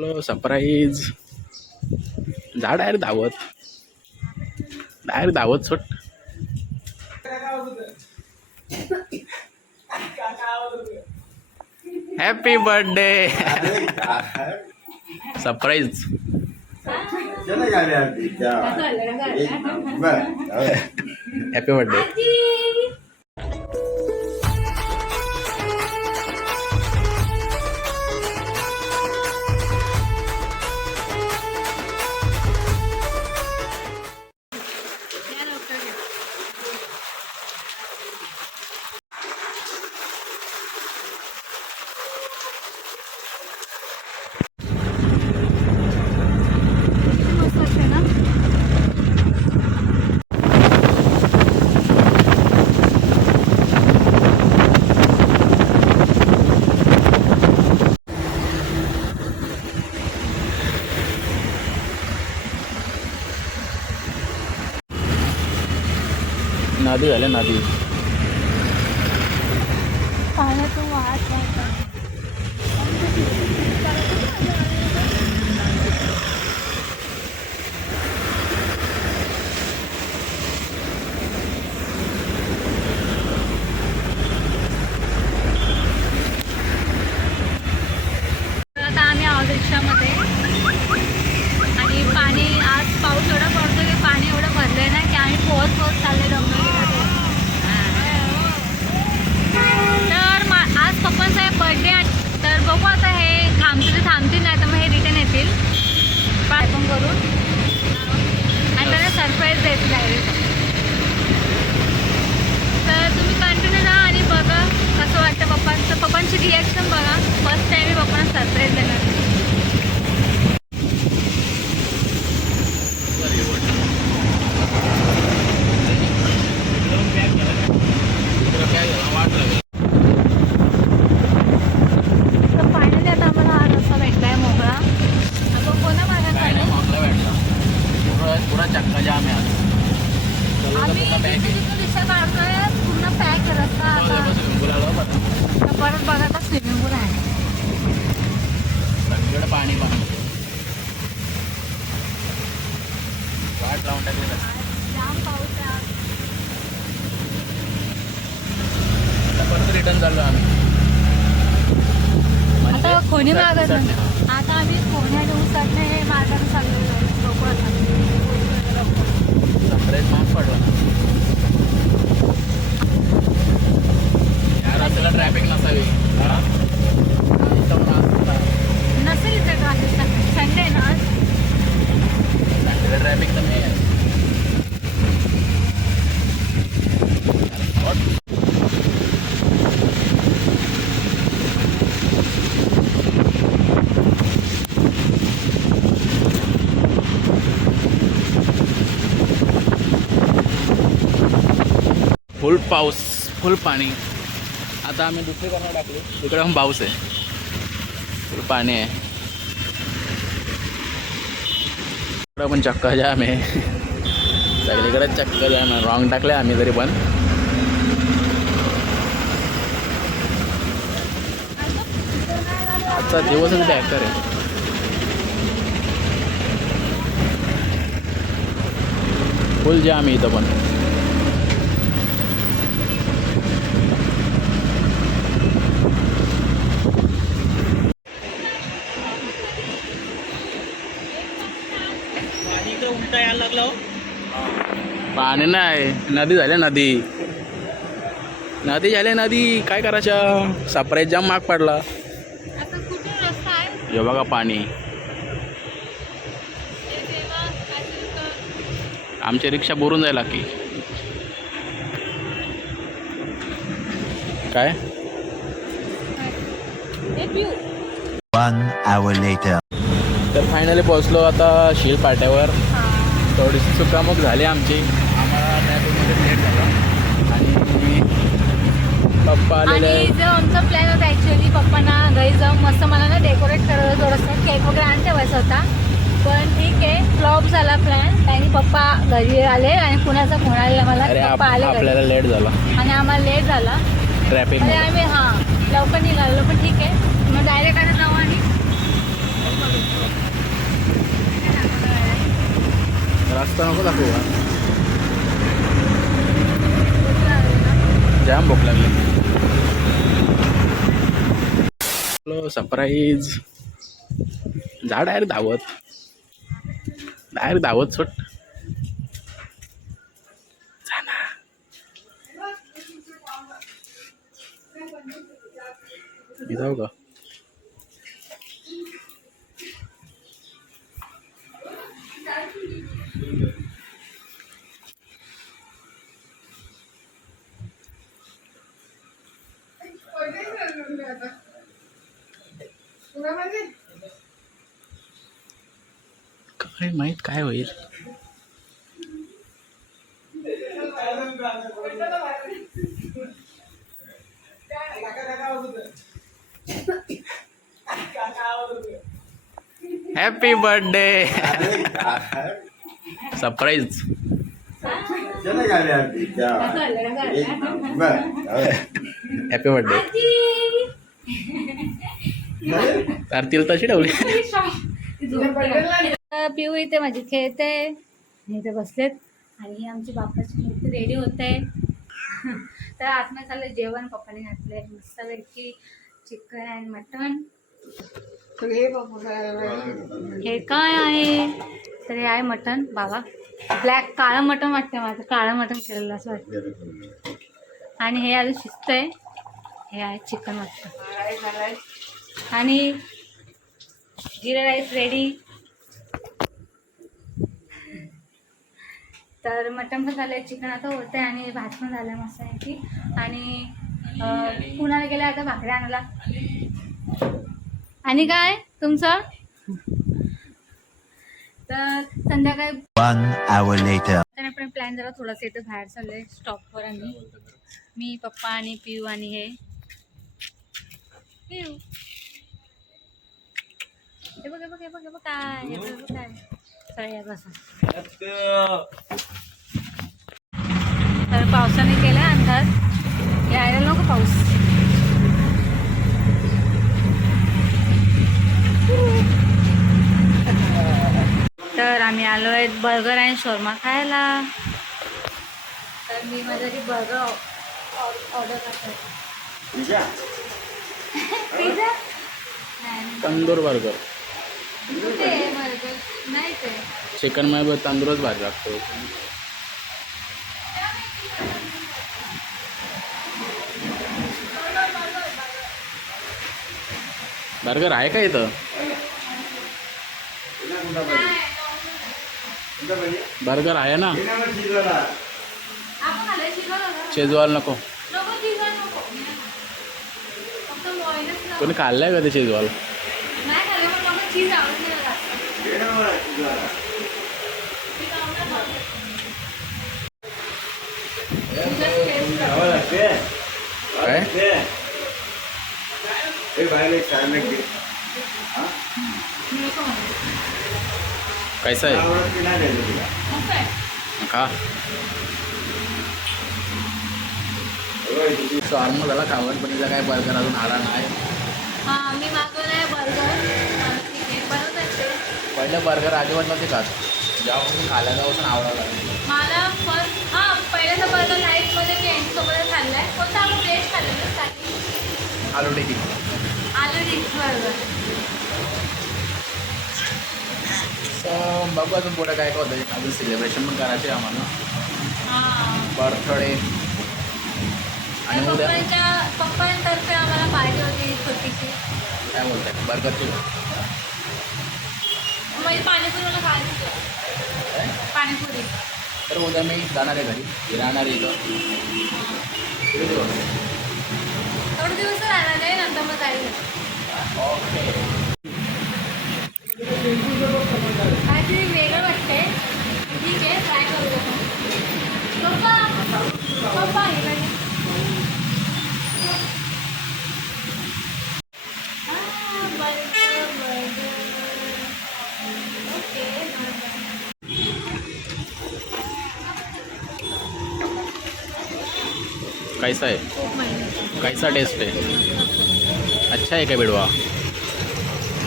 Hello surprise जा direct धावत. Direct धावत सुट happy birthday surprise happy birthday नदी झाल्या नदी. पाण्यातून वाहत वाहत तर आता आम्ही आहोत रिक्षामध्ये आणि पाणी आज पाऊस एवढा पडतो की पाणी एवढं भरलंय ना की आम्ही पोहत पोहत चालले डोंगरमध्ये तर मा आज पप्पांचा आहे बर्थडे तर बघू आता हे थांबतील ते थांबतील नाही तर मग हे रिटर्न येतील पाय पण करून. आणि त्याला सरप्राईज द्यायचं डायरेक्ट तर तुम्ही कंटिन्यू राहा आणि बघा कसं वाटतं पप्पांचं. पप्पांची रिॲक्शन बघा. फर्स्ट टाईम मी पप्पांना सरप्राईज देणार तर फायनली आता आम्हाला हा रस्ता भेटला आहे मोकळा आपण कोणा काय मागायला नाही मागला भेटला पुरा पुरा चक्का जाम आहे आज. आम्ही जिथे जिथे रिक्षा काढतोय पूर्ण पॅक रस्ता आता स्विमिंग आलो बघा तर परत बघा आता स्विमिंग पूल आहे सगळीकडे पाणी पाणी वाट लावून टाकली जाम पाऊस आहे आज. आता परत रिटर्न झालो आम्ही म्हणजे आता कोणी मागत. नाही. आता आम्ही कोण्या दिवसातने हे मार्गाने चाललेलो लोकं ट्रॅफिक नसावी. हा? नसेल इथे ट्रॅफिक संडे ना ट्रॅफिक तर नाही आहे फुल पाऊस फुल पाणी. आता आम्ही दुसरी दुसरीकडनं टाकली. तिकडे पण पाऊस आहे. फुल पाणी आहे. इकडं पण चक्का जाम आहे. सगळीकडे चक्का जाम आहे. रॉंग टाकले आम्ही तरी पण. आजचा दिवसच बॅकर आहे. फुल जाम आहे इथं पण. पाणी नाही. नदी झाल्या नदी. नदी झाल्या नदी. काय करायच्या सरप्राईज जाम माग पडला. आता कुठे रस्ता आहे? हे बघा पाणी. हे. आमची रिक्षा बुरून जायला की काय? पिऊ One hour later. तर फायनली पोहोचलो आता शील पाट्यावर थोडीशी चुकामुक झाली आमची. आम्हाला ट्रॅफिकमध्ये लेट झाला. आणि पप्पा आलेले आणि जो आमचा प्लॅन होता ऍक्च्युअली पप्पांना घरी जाऊन मस्त मला ना डेकोरेट करायला थोडंसं केक वगैरे आणून ठेवायचा होता. पण ठीक आहे फ्लॉप झाला प्लॅन आणि पप्पा घरी आले आणि पुण्याचा फोन आलेला मला अरे आप- पप्पा आले घरी. आपल्याला लेट झाला. आणि आम्हाला लेट झाला. ट्रॅफिक आम्ही हां लवकर निघालो पण ठीक आहे. मग डायरेक्ट आता जाऊ आणि रास्ता नको दाखवू हा. जाम भूक लागली. हॅलो सरप्राईज जा डायरेक्ट धावत. डायरेक्ट धावत सुट जा ना. जाऊ का काय माहीत काय होईल? Happy birthday surprise happy birthday आरतीला तशी ठेवली. पिऊ इथे माझी खेळते. इथे बसलेत. आणि आमची बापाची मूर्ती रेडी होते. तर आतमध्ये झालं जेवण पप्पाने घातलंय मस्तपैकी चिकन अँड मटन हे काय आहे? तर हे आहे मटन बाबा. ब्लॅक काळं मटन वाटतं माझं. काळं मटन केलेलं असं वाटतं आणि हे अजून शिस्त आहे हे आहे चिकन वाटतं. आणि जिरा राईस रेडी तर मटण पण झालं चिकन आता होतं आहे आणि भात पण झालं की आणि पुण्याला गेले आता भाकरी आणायला आणि काय तुमचं? तर संध्याकाळी आपण प्लॅन जरा थोडासा इथं बाहेर चाललोय स्टॉपवर आम्ही. मी पप्पा आणि पिऊ आणि हे. पिऊ हे बघ बघ बघ बघ काय बघ बघ काय. चला या बसा. तर पावसाने केला अंदाज यायला नको पाऊस. तर आम्ही आलो आहेत बर्गर आणि शोरमा खायला. तर मी माझ्यासाठी बर्गर ऑर्डर करते. पिझ्झा? नाही. तंदूर बर्गर. चिकनमध्ये तंदूरच भारी लागतो बर्गर आहे का इथं? बर्गर आहे ना? शेजवाल नको. कोणी खाल्लंय का ते शेजवाल कैसा आहे का? नॉर्मल झाला खावण पण तिचा काय बर्गर अजून आला नाही. मी मागवलाय बर्गर पहिलं बर्गर अजिबात नव्हते खात. जेव्हा खायला जाऊन आवडायला लागलं. मला फर्स्ट हां पहिल्यांदा बर्गर लाईफमध्ये मी यांच्यासोबत खाल्लाय. कोणतं आपण व्हेज खाल्लेलं स्टार्टिंग आलू टिकी आलू बर्गर सो बघू अजून पुढे काय काय होतं अजून सेलिब्रेशन पण करायचे आहे आम्हाला. हां. बर्थडे आणि उद्या? पप्पांच्या पप्पांतर्फे आम्हाला पार्टी होती छोटीशी. काय बोलताय? बर्गरची म्हणजे पाणीपुरीला खायची? पाणीपुरी तर उद्या मी जाणार आहे घरी राहणार आहे किती दिवस? थोडे दिवस राहणार आहे नंतर मग जाईल ओके कैसा आहे खूप महिन्याचं. कैसा टेस्ट है अच्छा है क्या बेटवा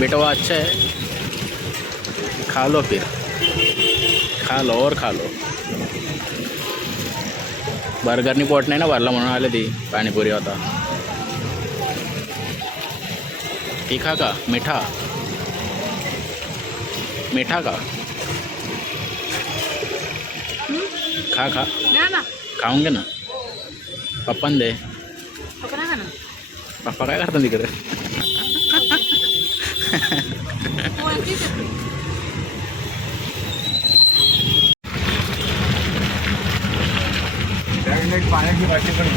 बेटवा अच्छा है खा लो फिर खा लो और खा लो बर्गरनी पोट नाही ना भरला म्हणून आले ती पाणीपुरी होता तिखा का मिठा मिठा का खा खा घ्या ना खाऊन घे ना पप्पान दे पकडा का ना पप्पा काय करतात तिकडे. पाण्याची बाटली पण